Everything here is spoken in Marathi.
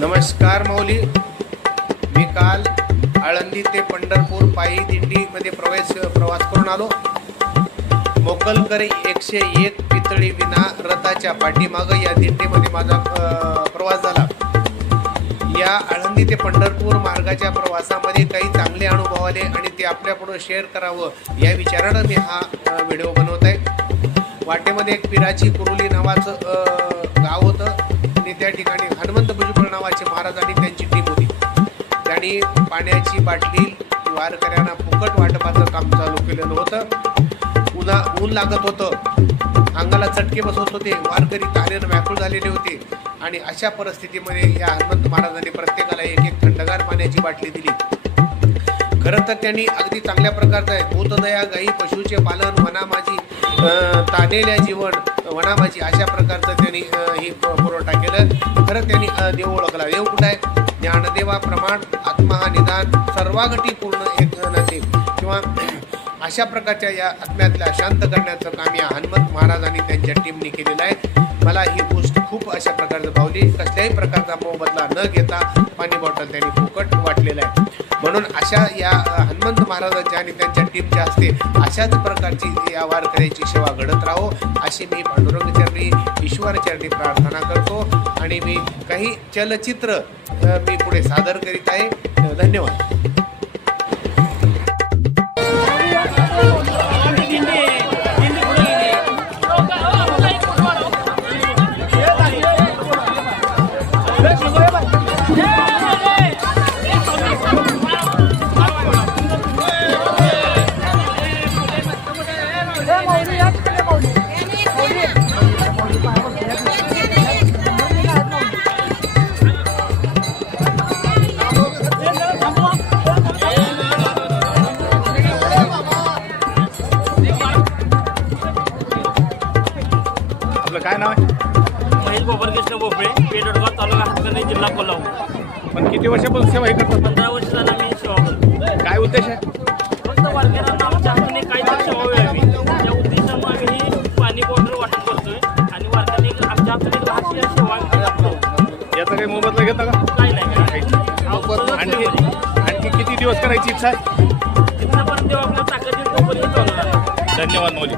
नमस्कार माऊली. मी काल आळंदी ते पंढरपूर पायी दिंडीमध्ये प्रवास करून आलो. मोकलकर 101 पितळी विना रथाच्या पाठीमागं या दिंडीमध्ये माझा प्रवास झाला. या आळंदी ते पंढरपूर मार्गाच्या प्रवासामध्ये काही चांगले अनुभव आले आणि ते आपल्यापुढं शेअर करावं या विचारानं मी हा व्हिडिओ बनवत आहे. वाटेमध्ये एक पिराची कुरुली नावाचं गाव होतं आणि त्या ठिकाणी हनुमंत भुजबळ नावाचे महाराज आणि त्यांची टीम होती. त्यांनी पाण्याची बाटली वारकऱ्यांना फुकट वाटपाचं काम चालू केलेलं होतं. ऊन लागत होतं, अंगाला चटके बसत होते, वारकरी तहानेनं व्याकुळ झालेले होते आणि अशा परिस्थितीमध्ये या हनुमंत महाराजांनी प्रत्येकाला एक थंडगार पाण्याची बाटली दिली. खरं तर त्यांनी अगदी चांगल्या प्रकारचं आहे, भूतदया गाई पशुचे पालन वना माझी तानेल्या जीवन वना माझी अशा प्रकारचं त्यांनी ही पुरवठा केलं. खरं त्यांनी देव ओळखला. देव कुठं आहे? ज्ञानदेवा प्रमाण आत्मा हा निदान सर्वागटी पूर्ण एक नसे किंवा अशा प्रकारच्या या आत्म्यातल्या शांत करण्याचं काम या हनुमंत महाराज आणि त्यांच्या टीमने केलेलं आहे. मला ही गोष्ट खूप अशा प्रकारचं भावली. कसल्याही प्रकारचा मोबदला न घेता पाणी बॉटल त्यांनी फुकट वाटलेलं आहे. म्हणून अशा या हनुमंत महाराजांच्या आणि त्यांच्या टीमच्या हस्ते अशाच प्रकारची या वारकऱ्याची सेवा घडत राहो अशी मी पांडुरंग चरणी ईश्वर चरणी प्रार्थना करतो आणि मी काही चलचित्र मी पुढे सादर करीत आहे. धन्यवाद. काय नाव आहे? महेश कृष्ण भोपळे, पेठोडगाव तालुका हातकर्णी, जिल्हा कोल्हापूर. पण किती वर्षापासून सेवा हे करतात? 15 वर्ष झाला मी सेवा करतो. काय उद्देश आहे? फक्त वारकऱ्यांना आमच्या हाताने काहीतरी सेवा व्हावी त्या उद्देशानं आम्ही ही पाणी बॉटल वाटप करतोय आणि वारकऱ्यांनी आमच्या हाताने राहशी सेवा करतो. याचा काही मोबदला घेता का? काही नाही. आणखी किती दिवस करायची इच्छा आहे? जिथपर्यंत आपल्याला ताकद येईल तोपर्यंत चालू राहणार. धन्यवाद मौली.